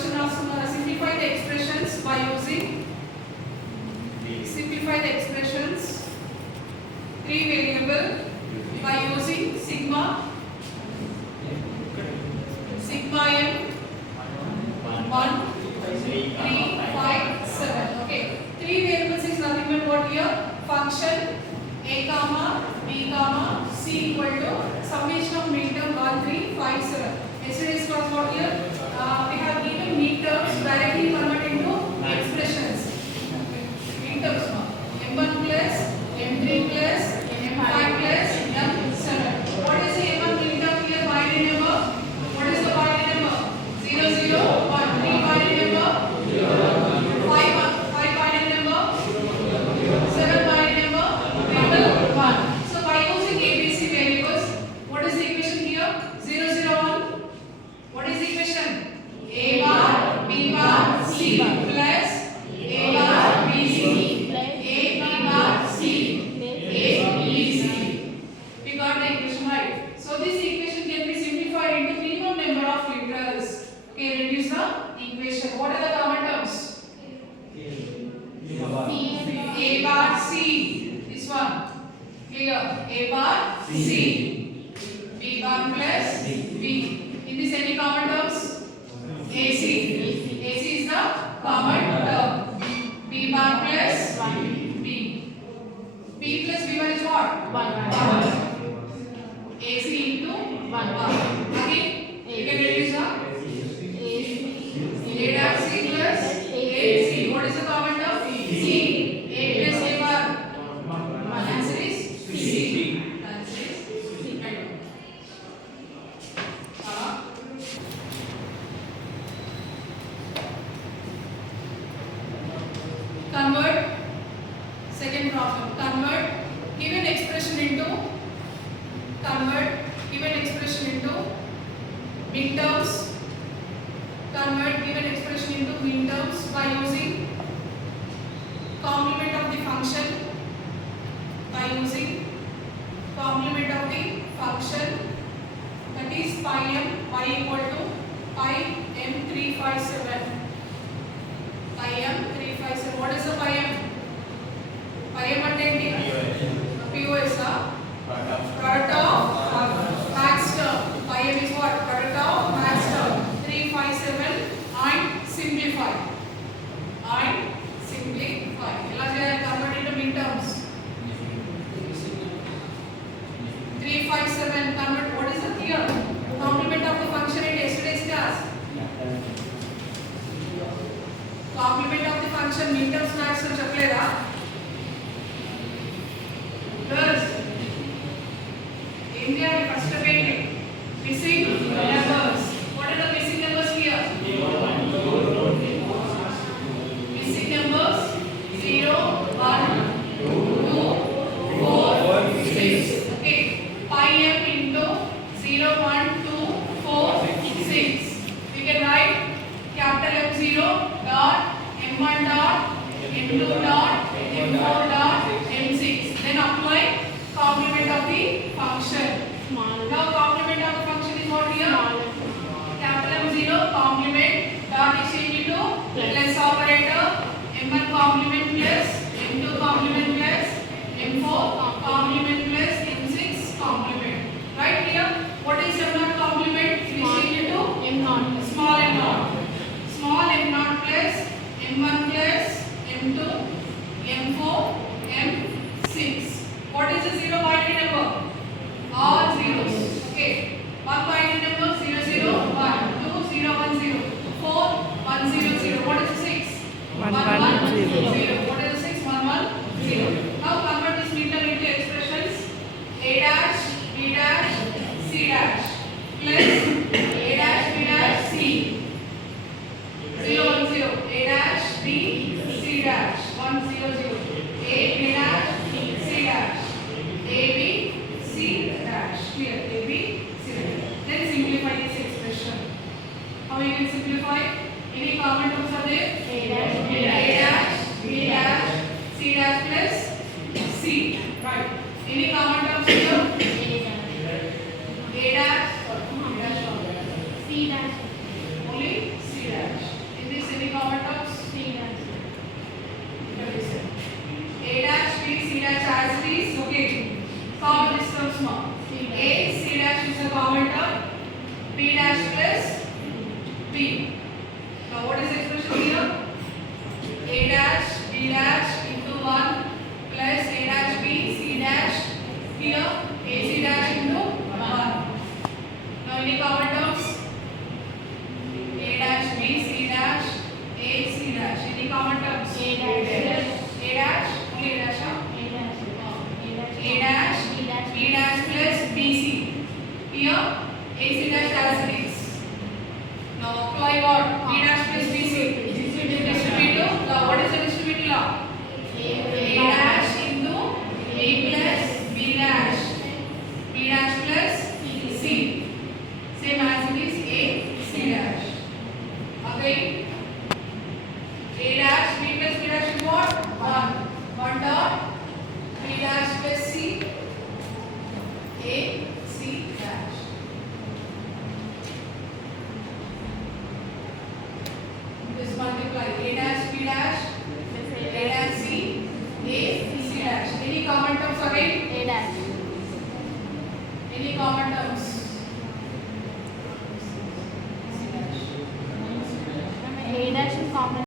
question asks simplify the expressions by using three variable by using sigma m 1 3 5 7. Okay, three variables is nothing but what here? Function a comma b comma c equal to summation of mean term 1 3 5 7. Yesterday's class what here? We have given mean terms directly converted into expressions. Mean terms m1 plus m3 plus m5 plus m7. What is the m1 mean term here? Binary number. What is the binary number? 0 0 1. 3 binary number. 5 binary number. 7 binary number. Triple 1. So by using ABC variables, what is the equation here? 0 0 1. What is the equation? A bar B bar C plus A bar B C A B bar C A B C. We got the equation right. So this equation can be simplified into minimum number of literals. Okay, reduce the equation. What are the common terms? A bar C. This one. Clear. A bar C. B bar plus B. In this any common terms? AC. AC is the common term. B bar plus B. B plus B1 is what? 1. AC into 1. Again, you can reduce the A dash C plus AC. What is the common term? C. A plus A bar. Answer is C. Answer is C. Right. Convert. Second problem. Convert given expression into minterms. Convert given expression into minterms by using complement of the function. That is pi m y equal to pi m357. Pi m357. What is the pi m? Pi m అంటే ఏంటి? POS product of max term. Pi m is what? Product of max term. 357 and simplify. ఎలా చేయాలి? Convert into min terms. 357 convert. What is the here? Complement of the function in yesterday's class. Complement of the function min terms max term చెప్పలేదా? Plus ఏం చేయాలి? First పెట్టి missing numbers. What are the missing numbers here? Missing numbers 0 1 2 4 6. Okay, pi m into 0 1 2 4 6. We can write capital M0 dot M1 dot M2 dot M4 dot M6. Then apply complement of the function. Now complement of the function is what here? Capital M0 complement dot is changed to plus operator. M1 complement plus M2 complement plus M4 complement plus M6 complement. Right here, what is M0 complement? It is changed to M0. Small m0. Small m0 plus M1 plus M2 M4 M6. What is the zero binary number? All zeros. Okay. One binary number 0 0 1 2 0 1 0 4 1 0 0. What is the 6? 1 1 0. What is the 6? 1 1 0. Now convert this mean term into expressions. A dash B dash C dash plus A dash B dash C 0 1 0. A dash B C dash 1 0 0. A B dash C dash A B C dash. Clear? A B C dash. Then simplify this expression. How you can simplify? Any common terms are there? A dash B dash C dash plus C. Right. Any common terms here? A dash C dash. Only C dash. dash plus B. Now what is the expression here? A dash B dash into 1 plus A dash B C dash. Here AC dash into 1. Now any common terms? A dash B C dash A C dash. Any common terms? A dash only A dash. A dash B dash plus BC. Here AC dash as it is. Now apply what? B dash plus BC. Distributive law. What is the distributive law? A dash into A plus B dash. B dash plus C. Same as it is A C dash. Okay. A dash B plus B dash is what? 1 dot B dash plus C. A C dash. This multiply A dash B dash A dash C A C dash. Any common terms again? A dash. Any common terms? A dash is common.